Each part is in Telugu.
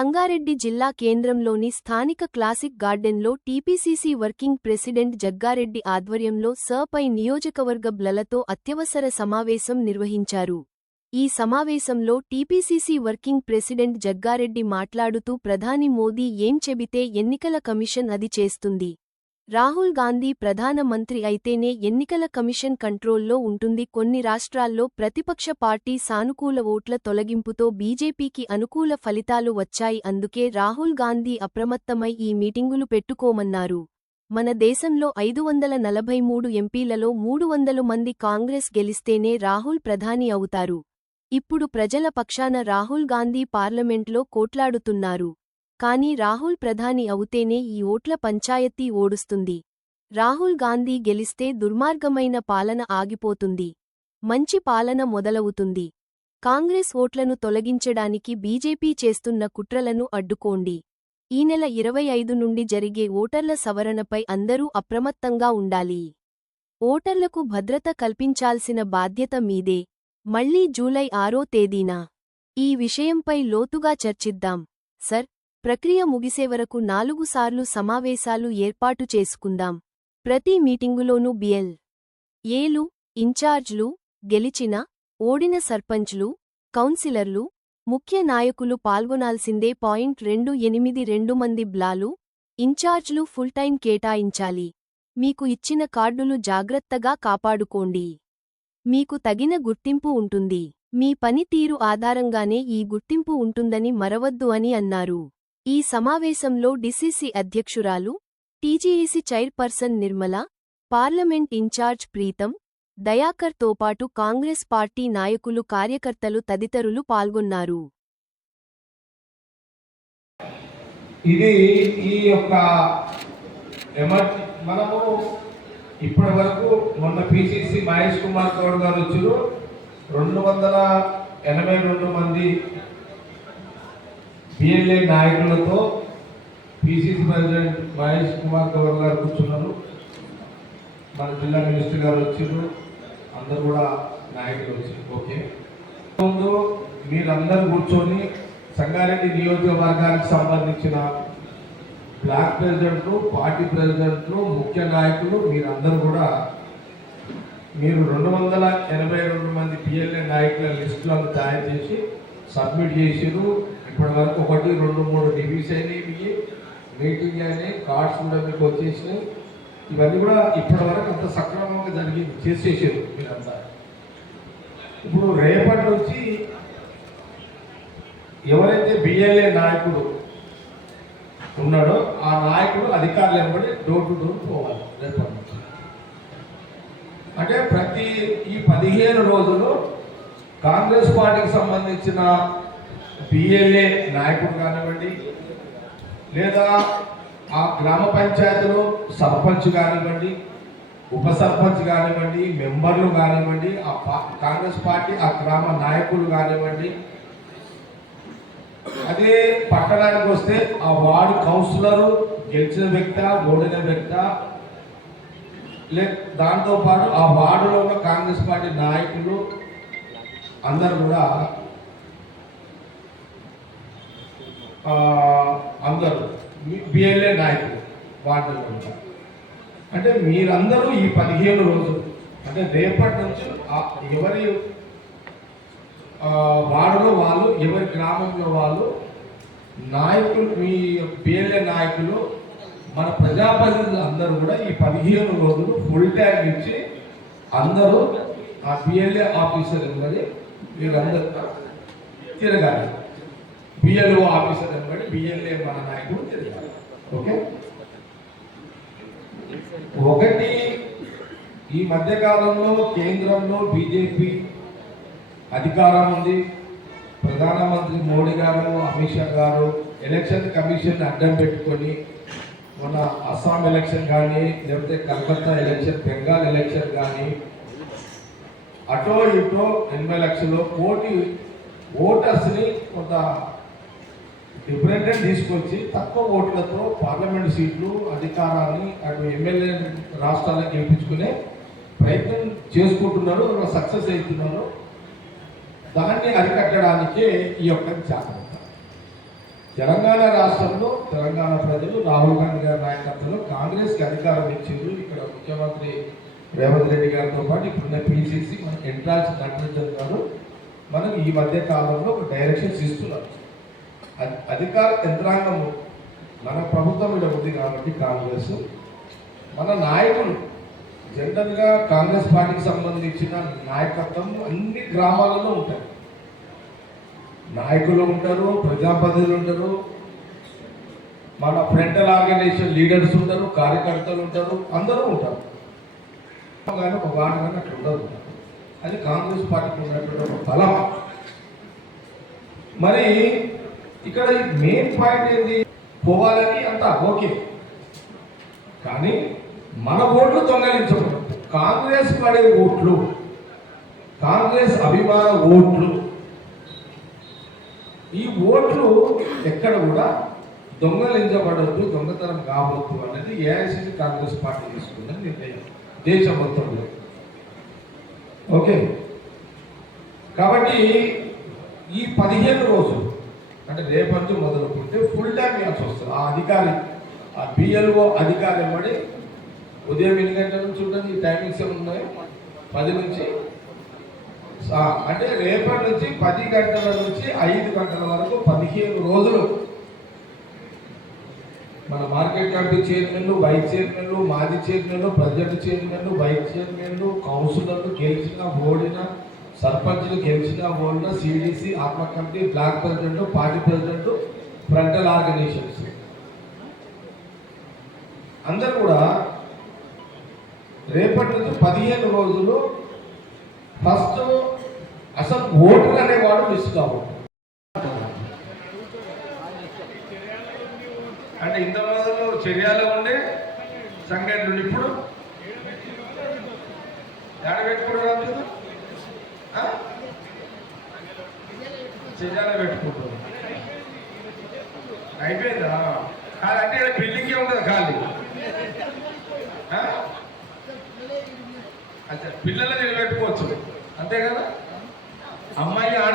సంగారెడ్డి జిల్లా కేంద్రంలోని స్థానిక క్లాసిక్ గార్డెన్లో టీపీసీసీ వర్కింగ్ ప్రెసిడెంట్ జగ్గారెడ్డి ఆధ్వర్యంలో స-పై నియోజకవర్గ బ్లలతో అత్యవసర సమావేశం నిర్వహించారు. ఈ సమావేశంలో టీపీసీసీ వర్కింగ్ ప్రెసిడెంట్ జగ్గారెడ్డి మాట్లాడుతూ ప్రధాని మోదీ ఏం చెబితే ఎన్నికల కమిషన్ అది చేస్తుంది. రాహుల్ గాంధీ ప్రధాన మంత్రి అయితేనే ఎన్నికల కమిషన్ కంట్రోల్లో ఉంటుంది. కొన్ని రాష్ట్రాల్లో ప్రతిపక్ష పార్టీ సానుకూల ఓట్ల తొలగింపుతో బీజేపీకి అనుకూల ఫలితాలు వచ్చాయి. అందుకే రాహుల్ గాంధీ అప్రమత్తమై ఈ మీటింగులు పెట్టుకోమన్నారు. మన దేశంలో 543 ఎంపీలలో 300 మంది కాంగ్రెస్ గెలిస్తేనే రాహుల్ ప్రధాని అవుతారు. ఇప్పుడు ప్రజల పక్షాన రాహుల్ గాంధీ పార్లమెంట్లో కోట్లాడుతున్నారు. కానీ రాహుల్ ప్రధాని అవుతేనే ఈ ఓట్ల పంచాయతీ ఓడుస్తుంది. రాహుల్ గాంధీ గెలిస్తే దుర్మార్గమైన పాలన ఆగిపోతుంది. మంచి పాలన మొదలవుతుంది. కాంగ్రెస్ ఓట్లను తొలగించడానికి బీజేపీ చేస్తున్న కుట్రలను అడ్డుకోండి. ఈ నెల 25 నుండి జరిగే ఓటర్ల సవరణపై అందరూ అప్రమత్తంగా ఉండాలి. ఓటర్లకు భద్రత కల్పించాల్సిన బాధ్యత మీదే. మళ్లీ జూలై 6వ తేదీన ఈ విషయంపై లోతుగా చర్చిద్దాం సర్. ప్రక్రియ ముగిసేవరకు 4 సార్లు సమావేశాలు ఏర్పాటు చేసుకుందాం. ప్రతి మీటింగులోనూ ఏలు ఇన్ఛార్జ్లు, గెలిచిన, ఓడిన సర్పంచ్లు, కౌన్సిలర్లు, ముఖ్య నాయకులు పాల్గొనాల్సిందే. 282 మంది బ్లాలు, ఇన్ఛార్జ్లు ఫుల్ టైం కేటాయించాలి. మీకు ఇచ్చిన కార్డులు జాగ్రత్తగా కాపాడుకోండి. మీకు తగిన గుర్తింపు ఉంటుంది. మీ పనితీరు ఆధారంగానే ఈ గుర్తింపు ఉంటుందని మరవద్దు అని అన్నారు. ఈ సమావేశంలో డిసిసి అధ్యక్షురాలు, TGEC chairperson Nirmala, parliament incharge Preetham, Dayakar తోపాటు కాంగ్రెస్ పార్టీ నాయకులు, కార్యకర్తలు తదితరులు పాల్గొన్నారు. ఇది ఈ యొక్క మనము ఇప్పటి వరకు మొన్న పిసిసి మహేష్ కుమార్ గౌడ్ గారు వచ్చారు. 282 మంది పిఎల్ఏ నాయకులతో పిసిసి ప్రెసిడెంట్ మహేష్ కుమార్ గౌడ్ గారు కూర్చున్నారు. మన జిల్లా మినిస్టర్ గారు వచ్చారు. అందరూ కూడా నాయకులు వచ్చారు. ఓకే, ముందు మీరందరూ కూర్చొని సంగారెడ్డి నియోజకవర్గానికి సంబంధించిన బ్లాక్ ప్రెసిడెంట్లు, పార్టీ ప్రెసిడెంట్లు, ముఖ్య నాయకులు మీరందరూ కూడా మీరు 282 మంది పిఎల్ఏ నాయకుల లిస్టులను తయారు చేసి సబ్మిట్ చేసిరు. ఇప్పటి వరకు 1, 2, 3 డివిస్ అయినాయి, మీటింగ్ అయినాయి, కార్డ్స్ కూడా మీకు వచ్చేసినాయి. ఇవన్నీ కూడా ఇప్పటి వరకు అంత సక్రమంగా జరిగింది, చేసేసారు మీరంతా. ఇప్పుడు రేపటి నుంచి ఎవరైతే బిఎల్ఏ నాయకుడు ఉన్నాడో ఆ నాయకుడు అధికారులు వెంబడి డోర్ టు డోర్ పోవాలి రేపటి నుంచి. అంటే ప్రతి ఈ 15 రోజులు కాంగ్రెస్ పార్టీకి సంబంధించిన బిఎల్ఏ నాయకుడు కానివ్వండి, లేదా ఆ గ్రామ పంచాయతీలో సర్పంచ్ కానివ్వండి, ఉప సర్పంచ్ కానివ్వండి, మెంబర్లు కానివ్వండి, కాంగ్రెస్ పార్టీ ఆ గ్రామ నాయకులు కానివ్వండి, అదే పట్టణానికి వస్తే ఆ వార్డు కౌన్సిలరు గెలిచిన వ్యక్తి, ఓడిన వ్యక్తి, దాంతోపాటు ఆ వార్డులో ఉన్న కాంగ్రెస్ పార్టీ నాయకులు అందరూ కూడా అందరూ బిఎల్ఏ నాయకులు వార్డులో ఉంటారు. అంటే మీరందరూ ఈ 15 రోజులు అంటే రేపటి నుంచి ఎవరి వార్డులో వాళ్ళు, ఎవరి గ్రామంలో వాళ్ళు నాయకులు, మీ బిఎల్ఏ నాయకులు, మన ప్రజాప్రతినిధులు అందరూ కూడా ఈ 15 రోజులు ఫుల్ టైం ఇచ్చి అందరూ ఆ బిఎల్ఏ ఆఫీసర్ ఉన్నది వీళ్ళందరూ తిరగాలి. బిఎల్ఓ ఆఫీసర్ అనబడి బిఎల్ఏ మన నాయకుడు తిరగాలి. ఓకే, ఒకటి ఈ మధ్యకాలంలో కేంద్రంలో బీజేపీ అధికారం ఉంది. ప్రధానమంత్రి మోడీ గారు, అమిత్ షా గారు ఎలక్షన్ కమిషన్ అడ్డం పెట్టుకొని మన అస్సాం ఎలక్షన్ కానీ, లేకపోతే కలకత్తా ఎలక్షన్, బెంగాల్ ఎలక్షన్ కానీ అటో ఇటో 80 లక్షలు కోటి ఓటర్స్ని కొంత డిఫరెంట్ తీసుకొచ్చి తక్కువ ఓట్లతో పార్లమెంట్ సీట్లు, అధికారాన్ని అటు ఎమ్మెల్యే రాష్ట్రాలకు గెలిపించుకునే ప్రయత్నం చేసుకుంటున్నారు, సక్సెస్ అవుతున్నారు. దాన్ని అరికట్టడానికే ఈ యొక్క జాగ్రత్త. తెలంగాణ రాష్ట్రంలో తెలంగాణ ప్రజలు రాహుల్ గాంధీ గారి నాయకత్వంలో కాంగ్రెస్కి అధికారం ఇచ్చింది. ఇక్కడ ముఖ్యమంత్రి రేవంత్ రెడ్డి గారితో పాటు ఇప్పుడున్న పిసిసి మన ఎంట్రాన్స్ నటరాజన్ గారు మనకు ఈ మధ్య కాలంలో ఒక డైరెక్షన్స్ ఇస్తున్నారు. అధికార యంత్రాంగము మన ప్రభుత్వం ఇలా ఉంది కాబట్టి కాంగ్రెస్ మన నాయకులు జనరల్గా కాంగ్రెస్ పార్టీకి సంబంధించిన నాయకత్వం అన్ని గ్రామాలలో ఉంటాయి. నాయకులు ఉంటారు, ప్రజాప్రతినిధులు ఉంటారు, మన ఫ్రంటల్ ఆర్గనైజేషన్ లీడర్స్ ఉంటారు, కార్యకర్తలు ఉంటారు, అందరూ ఉంటారు. కానీ ఒక మాట కానీ అట్లా ఉండదు. అది కాంగ్రెస్ పార్టీకి ఉన్నటువంటి ఒక బలం. మరి ఇక్కడ మెయిన్ పాయింట్ ఏంటి? పోవాలని అంతా ఓకే, కానీ మన ఓట్లు దొంగలించకూడదు. కాంగ్రెస్ పడే ఓట్లు, కాంగ్రెస్ అభిమాన ఓట్లు, ఈ ఓట్లు ఎక్కడ కూడా దొంగలించబడద్దు, దొంగతనం కావద్దు అనేది ఏఐసిసి కాంగ్రెస్ పార్టీ తీసుకున్న నిర్ణయం దేశం మొత్తంలో. ఓకే, కాబట్టి ఈ 15 రోజులు అంటే రేపటి మొదలుకుంటే ఫుల్ టైం ఇవ్వాల్సి వస్తుంది. ఆ అధికారి, ఆ బిఎల్ఓ అధికారి ఇవ్వడి ఉదయం 8 గంటల నుంచి ఉంటుంది. ఈ టైమింగ్స్ ఏమున్నాయి 10 నుంచి, అంటే రేపటి నుంచి 10 గంటల నుంచి 5 గంటల వరకు 15 రోజులు మన మార్కెట్ కమిటీ చైర్మన్లు, వైస్ చైర్మన్లు, మాజీ చైర్మన్లు, ప్రెసిడెంట్ చైర్మన్లు, వైస్ చైర్మన్లు, కౌన్సిలర్లు గెలిచిన ఓడిన, సర్పంచ్లు గెలిచిన ఓడిన, సిడిసి, ఆత్మ committee, block president, party president, frontal organisations అందరూ కూడా రేపటి నుంచి 15 రోజులు ఫస్ట్ అసలు ఓటర్ అనేవాడు మిస్ కావాలి. అంటే ఇంత మొదలు చర్యలో ఉండే సంఘటనలు ఇప్పుడు పెట్టుకుంటారు, చర్యలో పెట్టుకుంటారు. అయిపోయిందా? అంటే బిల్డింగే ఉంటుంది ఖాళీ. అంటే పిల్లలు నిలబెట్టుకోవచ్చు అంతే కదా. అమ్మాయి ఆడ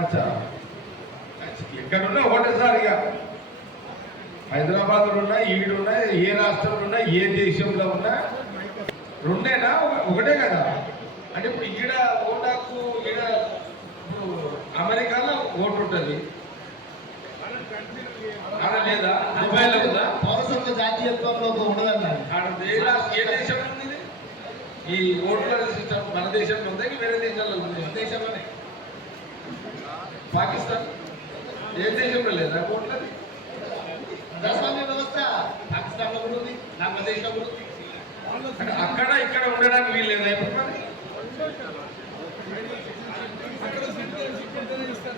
అచ్చా ఎక్కడున్నా ఒకటేసారి ఇక హైదరాబాద్లో ఉన్నా, ఈడున్నా, ఏ రాష్ట్రంలో ఉన్నా, ఏ దేశంలో ఉన్నా రెండేనా ఒకటే కదా. అంటే ఇప్పుడు ఈడ ఓటాకు ఈడ ఇప్పుడు అమెరికాలో ఓటు ఉంటుంది ఆడ లేదా, దుబాయ్లో ఉందా, పౌరసత్వ జాతీయత్వంలో ఉండదన్న ఆడ ఏ దేశంలో ఉంది ఈ ఓట్ల సిస్టమ్? మన దేశంలో ఉందా, వేరే దేశాల్లో ఉంది? దేశంలోనే. పాకిస్తాన్ ఏ దేశంలో లేదా ఓట్లది? ప్రజాస్వామ్య వ్యవస్థ పాకిస్తాన్లో కూడా ఉంది, బంగ్లాదేశ్లో కూడా ఉంది. అంటే అక్కడ ఇక్కడ ఉండడానికి వీల్లేదా? ఇప్పుడు మరి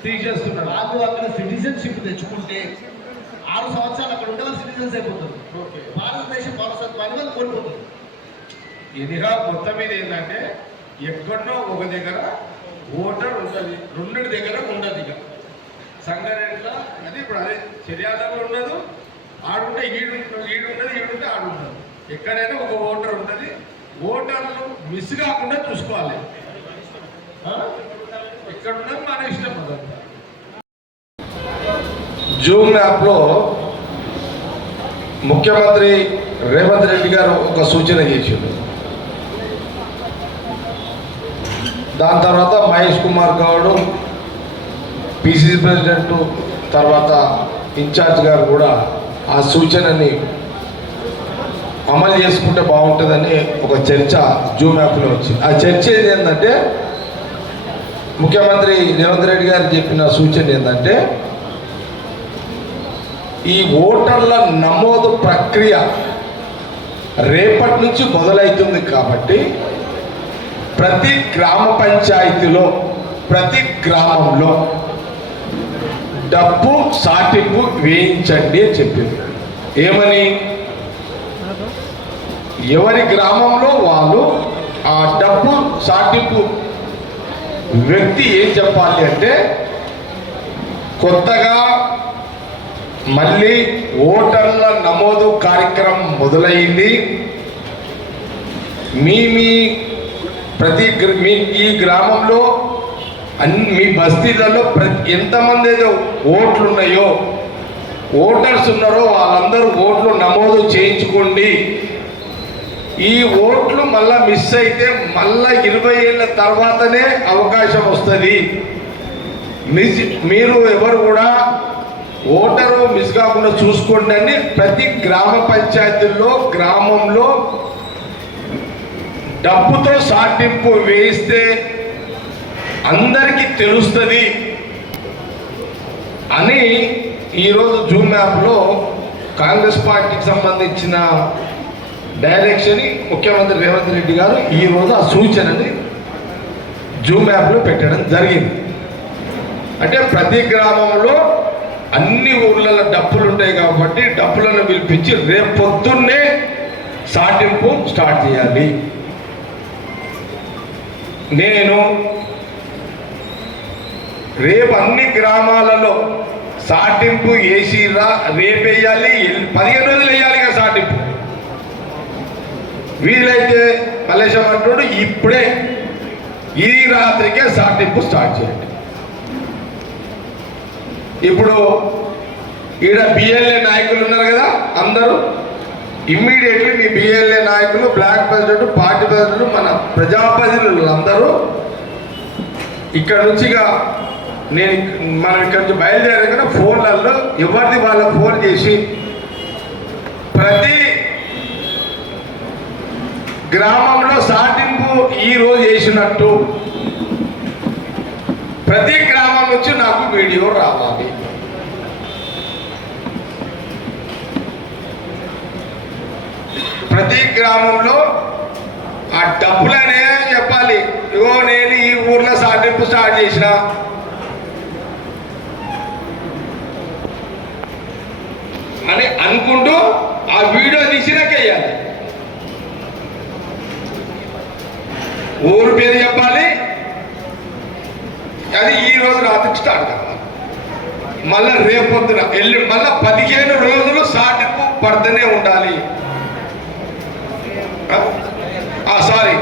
తీసేస్తున్నారు. నాకు అక్కడ సిటిజన్షిప్ తెచ్చుకుంటే 6 సంవత్సరాలు అక్కడ ఉండే వాళ్ళు సిటిజన్స్ అయిపోతుంది. భారతదేశ పౌరసత్వాన్ని వాళ్ళు కోల్పోతుంది. ఇదిగా మొత్తం మీద ఏంటంటే ఎక్కడో ఒక దగ్గర ఓటర్ ఉంటుంది, 2 దగ్గర ఉండదు. ఇక సంగారెడ్డిలో అది ఇప్పుడు అదే చర్యాలలో ఉండదు, ఆడుంటే ఈడుండదు, ఈడుంటే ఆడుండదు. ఎక్కడైనా ఒక ఓటర్ ఉంటుంది. ఓటర్లు మిస్ కాకుండా చూసుకోవాలి. ఇక్కడ ఉన్నది మన ఇష్టం. జూమ్ యాప్లో ముఖ్యమంత్రి రేవంత్ రెడ్డి గారు ఒక సూచన చేసిండు. దాని తర్వాత మహేష్ కుమార్ గౌడ్ పిసిసి ప్రెసిడెంట్ తర్వాత ఇన్ఛార్జ్ గారు కూడా ఆ సూచనని అమలు చేసుకుంటే బాగుంటుందని ఒక చర్చ జూమ్ యాప్లో వచ్చింది. ఆ చర్చ ఏంటంటే ముఖ్యమంత్రి రేవంత్ రెడ్డి గారు చెప్పిన సూచన ఏంటంటే ఈ ఓటర్ల నమోదు ప్రక్రియ రేపటి నుంచి మొదలవుతుంది కాబట్టి ప్రతి గ్రామ పంచాయతీలో, ప్రతి గ్రామంలో డబ్బు సాటింపు వేయించండి అని చెప్పింది. ఏమని? ఎవరి గ్రామంలో వాళ్ళు ఆ డబ్బు సాటింపు వ్యక్తి ఏం చెప్పాలి అంటే, కొత్తగా మళ్ళీ ఓటర్ల నమోదు కార్యక్రమం మొదలైంది, మీ ఈ గ్రామంలో మీ బస్తీలలో ఎంతమంది అయితే ఓట్లు ఉన్నాయో, ఓటర్స్ ఉన్నారో వాళ్ళందరూ ఓట్లు నమోదు చేయించుకోండి. ఈ ఓట్లు మళ్ళా మిస్ అయితే మళ్ళా 20 ఏళ్ళ తర్వాతనే అవకాశం వస్తుంది. మీరు ఎవరు కూడా ఓటరు మిస్ కాకుండా చూసుకోండి అని ప్రతి గ్రామ పంచాయతీల్లో, గ్రామంలో డబ్బుతో సాటింపు వేయిస్తే అందరికీ తెలుస్తుంది అని ఈరోజు జూమ్ యాప్లో కాంగ్రెస్ పార్టీకి సంబంధించిన డైరెక్షన్ ముఖ్యమంత్రి రేవంత్ రెడ్డి గారు ఈరోజు ఆ సూచనని జూమ్ యాప్లో పెట్టడం జరిగింది. అంటే ప్రతి గ్రామంలో అన్ని ఊర్లలో డప్పులు ఉంటాయి కాబట్టి డప్పులను పిలిపించి రేపు పొద్దున్నే సాటింపు స్టార్ట్ చేయాలి. నేను రేపు అన్ని గ్రామాలలో సాటింపు వేసిరా, రేపు వేయాలి, 15 రోజులు వేయాలి కదా సాటింపు. వీలైతే మల్లేశం అంటుడు ఇప్పుడే ఈ రాత్రికే సాటింపు స్టార్ట్ చేయండి. ఇప్పుడు ఈడ బిఎల్ఏ నాయకులు ఉన్నారు కదా, అందరూ ఇమ్మీడియట్లీ మీ బిఎల్ఏ నాయకులు, బ్లాక్ ప్రెసిడెంట్, పార్టీ ప్రెసిడెంట్, మన ప్రజాప్రతినిధులు అందరూ ఇక్కడ నుంచిగా మనం ఇక్కడ నుంచి బయలుదేరే కదా ఫోన్లలో ఎవరిది వాళ్ళకు ఫోన్ చేసి ప్రతి గ్రామంలో సాటింపు ఈ రోజు చేసినట్టు ప్రతి గ్రామం నుంచి నాకు వీడియో రావాలి. ప్రతి గ్రామంలో ఆ డబ్బులనే చెప్పాలి. ఇగో నేను ఈ ఊర్లో సాటింపు స్టార్ట్ చేసిన అని అనుకుంటూ ఆ వీడియో తీసినాకేయాలి. ఊరు పేరు చెప్పాలి, అది ఈ రోజు రాత్రికి స్టార్ట్ కావాలి. మళ్ళా రేపొద్దున మళ్ళా 15 రోజులు సాటింపు పడుతూనే ఉండాలి. సారీ,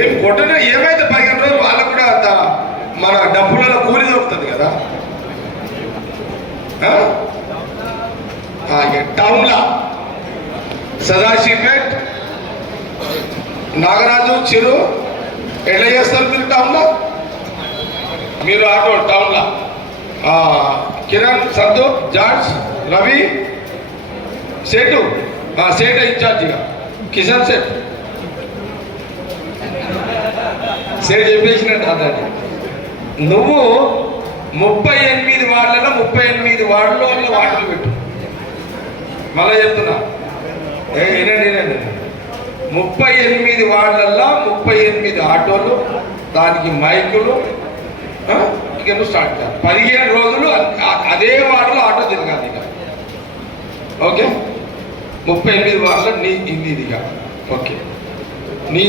ఏం కొట్టడం ఏమైతే 15 రోజులు వాళ్ళకు కూడా అంత మన డబ్బులలో కూలి దొరుకుతుంది కదా. టౌన్లో సదాశివపేట్, నాగరాజు, చిరు ఎట్లా చేస్తారు మీరు టౌన్లో? మీరు ఆటో టౌన్లో కిరణ్, సంతు, జార్జ్, రవి, సేటు ఇన్ఛార్జిగా కిషన్ సేట్ చెప్పేసినట్టు అన్నట్టు. నువ్వు 38 వార్డులలో 38 వార్డులో వాటలు పెట్టు. మళ్ళా చెప్తున్నా, ఏనండి 38 వార్డులలో 38 ఆటోలు, దానికి మైకులు, ఇక నువ్వు స్టార్ట్ చేయాలి. 15 రోజులు అదే వార్డులో ఆటో తిరగాలి. ఇక ఓకే, 38 వార్డులో ఇదిగా ఓకే. నీ